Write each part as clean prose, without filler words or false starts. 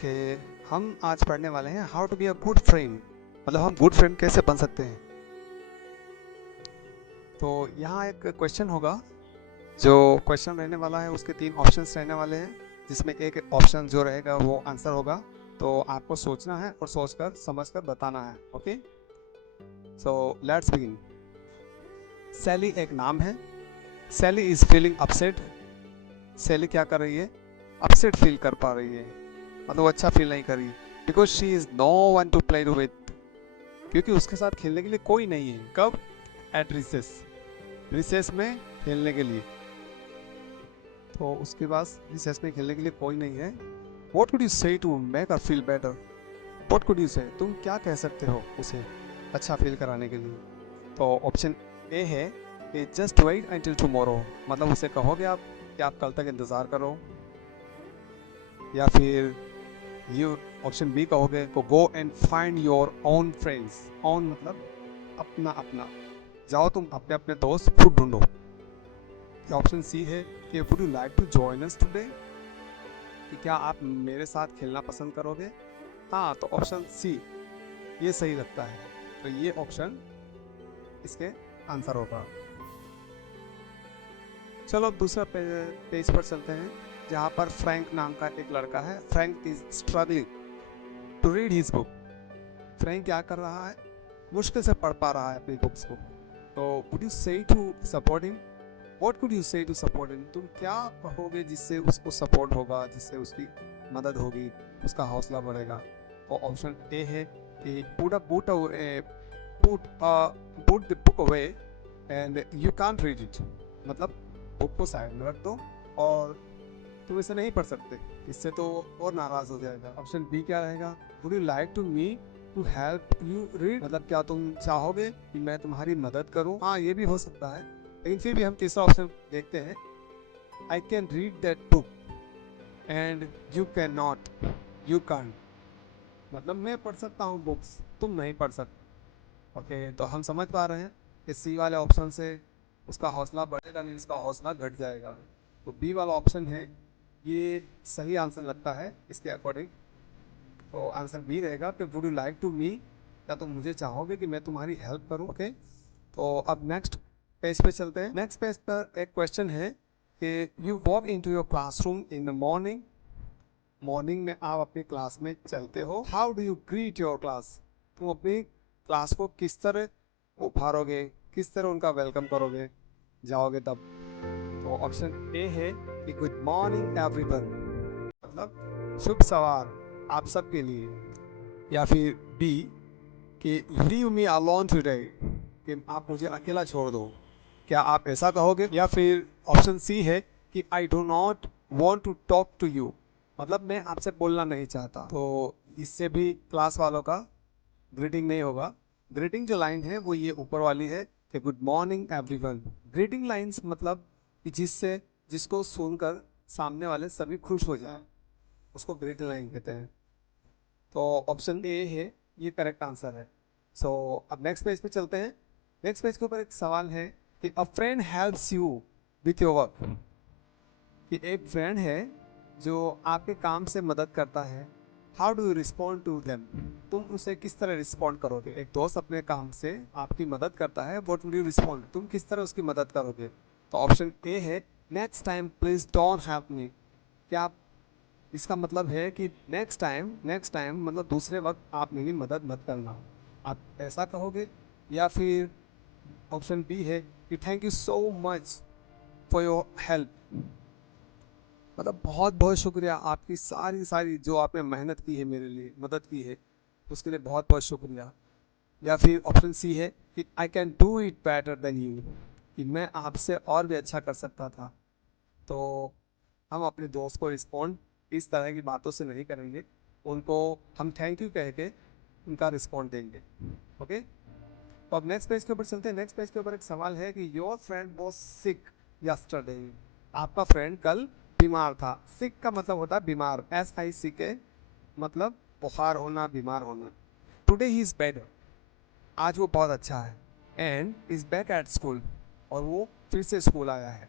Okay. हम आज पढ़ने वाले हैं how to be a good friend, मतलब हम गुड फ्रेंड कैसे बन सकते हैं। तो यहाँ एक क्वेश्चन होगा, जो क्वेश्चन रहने वाला है उसके 3 ऑप्शंस रहने वाले हैं, जिसमें एक ऑप्शन जो रहेगा वो आंसर होगा। तो आपको सोचना है और सोचकर समझकर बताना है। Okay, so let's begin. Sally एक नाम है। Sally is feeling upset. Sally क्या कर रही है? अपसेट फील कर पा रही है, मतलब वो अच्छा फील नहीं कर रही, because she is no one to play with, क्योंकि उसके साथ खेलने के लिए कोई नहीं है। कब? एट रिसेस, रिसेस में खेलने के लिए। तो उसके पास रिसेस में खेलने के लिए कोई नहीं है। What could you say to make her feel better? What could you say, तुम क्या कह सकते हो उसे अच्छा फील कराने के लिए? तो ऑप्शन ए है कि जस्ट वेट अंटिल टुमारो, मतलब उसे कहोगे आप कि आप कल तक इंतज़ार करो। या फिर यू ऑप्शन बी कहोगे को go and find your own friends. Own मतलब अपना अपना, जाओ तुम अपने अपने दोस्त खुद ढूंढो। या ऑप्शन सी है कि would you like to join us today, कि क्या आप मेरे साथ खेलना पसंद करोगे? हाँ, तो ऑप्शन सी ये सही लगता है, तो ये ऑप्शन इसके आंसर होगा। चलो अब दूसरा पेज पर चलते हैं, जहाँ पर फ्रैंक नाम का एक लड़का है। Frank is struggling to read his book. Frank क्या कर रहा है? मुश्किल से पढ़ पा रहा है अपनी बुक्स को। तो would you say to support him? What could you say to support him, तुम क्या कहोगे जिससे उसको सपोर्ट होगा, जिससे उसकी मदद होगी, उसका हौसला बढ़ेगा? और ऑप्शन ए है कि put a book away, put the book away and you can't read it, मतलब बुक को साइड में रख दो और तुम इसे नहीं पढ़ सकते, इससे तो और नाराज हो जाएगा। ऑप्शन बी क्या रहेगा? Would you like to me to help you read, मतलब क्या तुम चाहोगे कि मैं तुम्हारी मदद करूं? हाँ, ये भी हो सकता है, लेकिन फिर भी हम तीसरा ऑप्शन देखते हैं। I can read that book and you can not, you can't, मतलब मैं पढ़ सकता हूँ बुक्स, तुम नहीं पढ़ सकते। ओके, तो हम समझ पा रहे हैं कि सी वाले ऑप्शन से उसका हौसला बढ़ेगा नहीं, उसका हौसला घट जाएगा। तो बी वाला ऑप्शन है ये सही आंसर लगता है इसके अकॉर्डिंग। तो आंसर बी रहेगा कि would you like to me, क्या तुम मुझे चाहोगे कि मैं तुम्हारी हेल्प करूं? ओके, तो अब नेक्स्ट पेज पे चलते हैं। नेक्स्ट पेज पर एक क्वेश्चन है कि you walk into your classroom in the morning. Morning में आप अपनी क्लास में चलते हो। How do you greet your class, तुम अपनी क्लास को किस तरह उभारोगे, किस तरह उनका वेलकम करोगे जाओगे तब? तो ऑप्शन ए है कि गुड मॉर्निंग एवरीवन, मतलब शुभ सवार आप सबके लिए। या फिर बी कि लीव मी अलोन टुडे, कि आप मुझे अकेला छोड़ दो, क्या आप ऐसा कहोगे? या फिर ऑप्शन सी है कि I do not want to talk to you, मतलब मैं आपसे बोलना नहीं चाहता। तो इससे भी क्लास वालों का ग्रीटिंग नहीं होगा। ग्रीटिंग जो लाइन है वो ये ऊपर वाली है कि good morning everyone. Greeting lines मतलब कि जिससे जिसको सुनकर सामने वाले सभी खुश हो जाए, उसको ग्रीटिंग लाइन कहते हैं। तो ऑप्शन ए है ये करेक्ट आंसर है। सो अब नेक्स्ट पेज पे चलते हैं। नेक्स्ट पेज के ऊपर एक सवाल है कि अ friend helps you with your work, कि एक फ्रेंड है जो आपके काम से मदद करता है। How do you respond to them, तुम उसे किस तरह रिस्पॉन्ड करोगे? एक दोस्त अपने काम से आपकी मदद करता है, व्हाट वुड यू रिस्पॉन्ड, तुम किस तरह उसकी मदद करोगे? तो ऑप्शन ए है next time please don't help me, क्या आप, इसका मतलब है कि नेक्स्ट टाइम मतलब दूसरे वक्त आप मेरी मदद मत करना, आप ऐसा कहोगे? या फिर ऑप्शन बी है कि thank you so much for your help, मतलब बहुत बहुत शुक्रिया, आपकी सारी सारी जो आपने मेहनत की है मेरे लिए, मदद की है, उसके लिए बहुत बहुत शुक्रिया। या फिर ऑप्शन सी है कि I can do it better than you, कि मैं आपसे और भी अच्छा कर सकता था। तो हम अपने दोस्त को रिस्पॉन्ड इस तरह की बातों से नहीं करेंगे, उनको हम थैंक यू कह के उनका रिस्पॉन्ड देंगे। ओके, तो अब नेक्स्ट पेज के ऊपर चलते हैं। नेक्स्ट पेज के ऊपर एक सवाल है कि your friend was sick yesterday, आपका फ्रेंड कल बीमार था। सिक का मतलब होता है बीमार, SICK, मतलब बुखार होना, बीमार होना। टुडे ही इज बेटर, आज वो बहुत अच्छा है। And is back at school, और वो फिर से स्कूल आया है।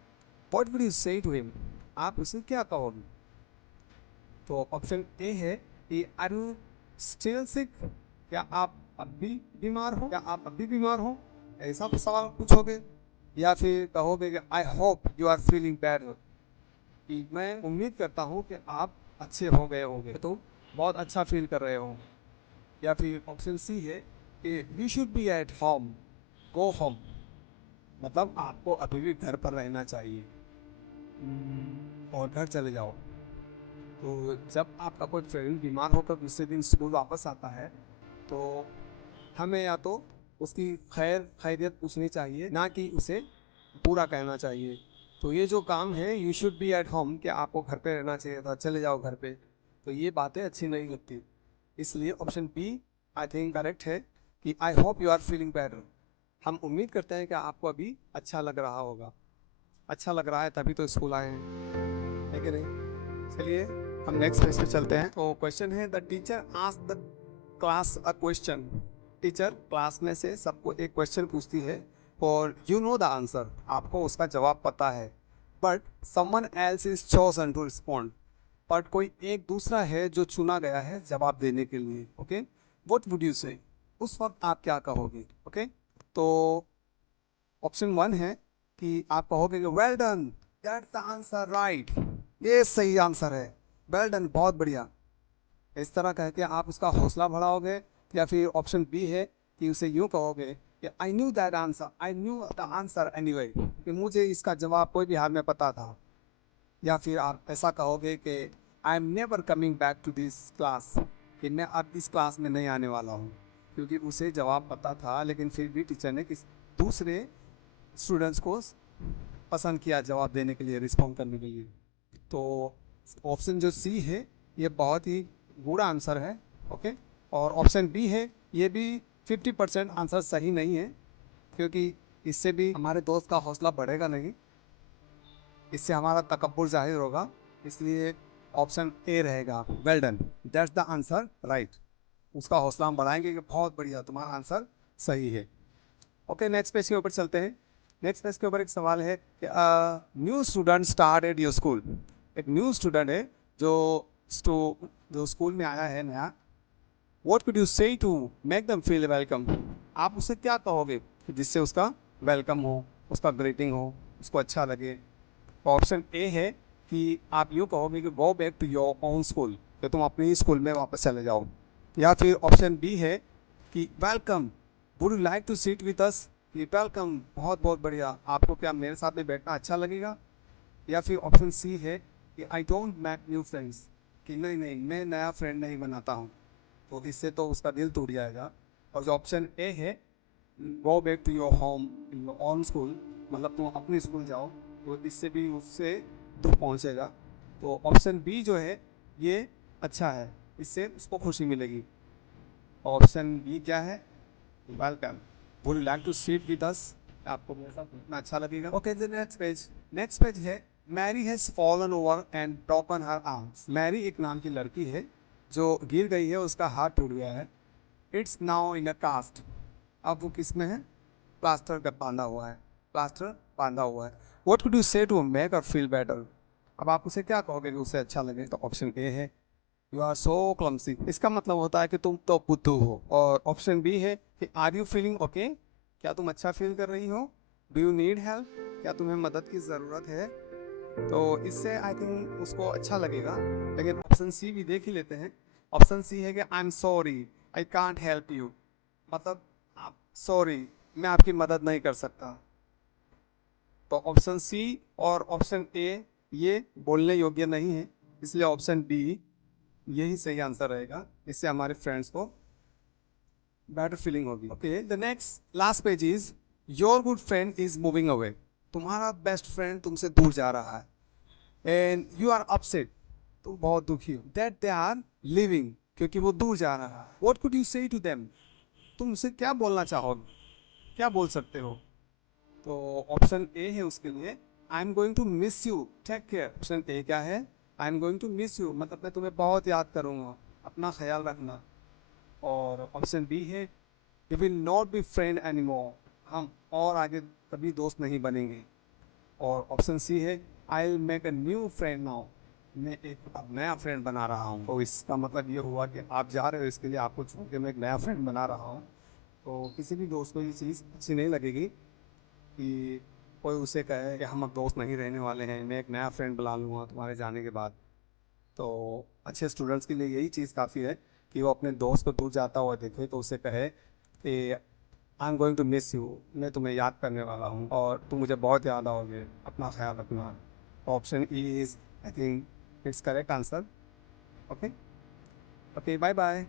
What would you say to him, आप उसे क्या कहोगे? तो ऑप्शन ए है कि आर यू स्टिल सिक, क्या आप अब भी बीमार हो, क्या आप अब भी बीमार हो, ऐसा सवाल पूछोगे। या फिर कहोगे कि I hope you are feeling better, कि मैं उम्मीद करता हूँ कि आप अच्छे हो गए होंगे, तो बहुत अच्छा फील कर रहे हो। या फिर ऑप्शन सी है कि you should be at home, go home, मतलब आपको अभी भी घर पर रहना चाहिए और घर चले जाओ। तो जब आपका कोई फ्रेंड बीमार होकर दूसरे दिन स्कूल वापस आता है, तो हमें या तो उसकी खैरियत पूछनी चाहिए, ना कि उसे पूरा कहना चाहिए। तो ये जो काम है you should be at home, कि आपको घर पे रहना चाहिए था, चले जाओ घर पे, तो ये बातें अच्छी नहीं लगती। इसलिए option B I think correct है कि I hope you are feeling better. हम उम्मीद करते हैं कि आपको अभी अच्छा लग रहा होगा। अच्छा लग रहा है तभी तो स्कूल आए हैं, है कि नहीं। चलिए हम नेक्स्ट पेज पे चलते हैं। तो क्वेश्चन है, the teacher asked the class a question. Teacher class में से सबको एक क्वेश्चन पूछती है और यू नो द आंसर, आपको उसका जवाब पता है, but someone else is chosen to respond, but कोई एक दूसरा है जो चुना गया है जवाब देने के लिए। ओके, व्हाट वुड यू से, उस वक्त आप क्या कहोगे। ओके, तो ऑप्शन वन है कि आप कहोगे कि well done, that's the answer right, ये सही आंसर है, वेल डन, बहुत बढ़िया, इस तरह कह के आप उसका हौसला बढ़ाओगे। या फिर ऑप्शन बी है कि उसे यूं कहोगे कि I knew that answer, I knew the answer anyway, कि मुझे इसका जवाब कोई भी हाल में पता था। या फिर आप ऐसा कहोगे कि I am never coming back to this class, कि मैं अब इस क्लास में नहीं आने वाला हूँ, क्योंकि उसे जवाब पता था लेकिन फिर भी टीचर ने किस दूसरे स्टूडेंट्स को पसंद किया जवाब देने के लिए, रिस्पॉन्ड करने के लिए। तो ऑप्शन जो सी है ये बहुत ही बुरा आंसर है। ओके, और ऑप्शन बी है ये भी 50% आंसर सही नहीं है, क्योंकि इससे भी हमारे दोस्त का हौसला बढ़ेगा नहीं, इससे हमारा तकब्बुर जाहिर होगा। इसलिए ऑप्शन ए रहेगा, well done, that's the answer right, उसका हौसला हम बढ़ाएंगे कि बहुत बढ़िया, तुम्हारा आंसर सही है। ओके, नेक्स्ट पेज के ऊपर चलते हैं। नेक्स्ट पेज के ऊपर एक सवाल है कि new student start at your school, एक न्यू स्टूडेंट है जो जो स्कूल में आया है नया। What could you say to make them feel welcome, आप उससे क्या कहोगे जिससे उसका वेलकम हो, उसका ग्रीटिंग हो, उसको अच्छा लगे। ऑप्शन ए है कि आप यूँ कहोगे कि go back to your own school, कि तुम अपने ही स्कूल में वापस चले जाओ। या फिर ऑप्शन बी है कि welcome, would you like to sit with us, कि वेलकम, बहुत बहुत बढ़िया, आपको क्या मेरे साथ में बैठना अच्छा लगेगा। या फिर ऑप्शन सी है कि I don't make new friends, कि नहीं नहीं मैं नया फ्रेंड नहीं बनाता हूँ, तो इससे तो उसका दिल टूट जाएगा। और जो ऑप्शन ए है go back to your home in your own school, मतलब तुम अपने स्कूल जाओ, तो इससे भी उससे दुख पहुंचेगा। तो ऑप्शन बी जो है ये अच्छा है, इससे उसको खुशी मिलेगी। ऑप्शन बी क्या है, welcome, would you like to sit with us, आपको मेरे साथ बैठना अच्छा लगेगा। ओके, द नेक्स्ट पेज है, Mary has fallen over and broken her arms. Mary एक नाम की लड़की है जो गिर गई है, उसका हाथ टूट गया है। It's now in a cast, अब वो किस में है, प्लास्टर का बांधा हुआ है, प्लास्टर बांधा हुआ है। What could you say to make her feel better, अब आप उसे क्या कहोगे कि उसे अच्छा लगे। तो ऑप्शन ए है यू आर सो क्लमसी, इसका मतलब होता है कि तुम तो बुद्धू हो। और ऑप्शन बी है कि आर यू फीलिंग ओके, क्या तुम अच्छा फील कर रही हो। डू यू नीड हेल्प, क्या तुम्हें मदद की ज़रूरत है। तो इससे आई थिंक उसको अच्छा लगेगा। लेकिन ऑप्शन सी भी देख ही लेते हैं। ऑप्शन सी है कि I am sorry I can't help you, मतलब आप सॉरी, मैं आपकी मदद नहीं कर सकता। तो ऑप्शन सी और ऑप्शन ए ये बोलने योग्य नहीं है, इसलिए ऑप्शन बी यही सही आंसर रहेगा, इससे हमारे फ्रेंड्स को बेटर फीलिंग होगी। Okay, the next last page is your good friend is moving away, तुम्हारा बेस्ट फ्रेंड तुमसे दूर जा रहा है। एंड यू आर अपसेट, तुम बहुत दुखी हो, दैट दे आर लिविंग, क्योंकि वो दूर जा रहा है। What could you say to them, तुम उसे क्या बोलना चाहोगे, क्या बोल सकते हो। तो ऑप्शन ए है उसके लिए, I am going to miss you take care. Option A क्या है, I am going to miss you, मतलब मैं तुम्हें बहुत याद करूंगा, अपना ख्याल रखना। और ऑप्शन बी है we will not be friend any more, हम और आगे कभी दोस्त नहीं बनेंगे। और ऑप्शन सी है I will make a new friend now, मैं एक अब नया फ्रेंड बना रहा हूँ, तो इसका मतलब ये हुआ कि आप जा रहे हो इसके लिए, आपको छोड़ के मैं एक नया फ्रेंड बना रहा हूँ। तो किसी भी दोस्त को ये चीज़ अच्छी नहीं लगेगी कि कोई उसे कहे कि हम अब दोस्त नहीं रहने वाले हैं, मैं एक नया फ्रेंड बुला लूँगा तुम्हारे जाने के बाद। तो अच्छे स्टूडेंट्स के लिए यही चीज़ काफ़ी है कि वो अपने दोस्त को दूर जाता हुआ देखे तो उसे कहे कि I am going to miss you, मैं तुम्हें याद करने वाला हूँ और तुम मुझे बहुत याद आओगे, अपना ख्याल रखना। Option E is, I think, it's correct answer. Okay, okay, bye bye.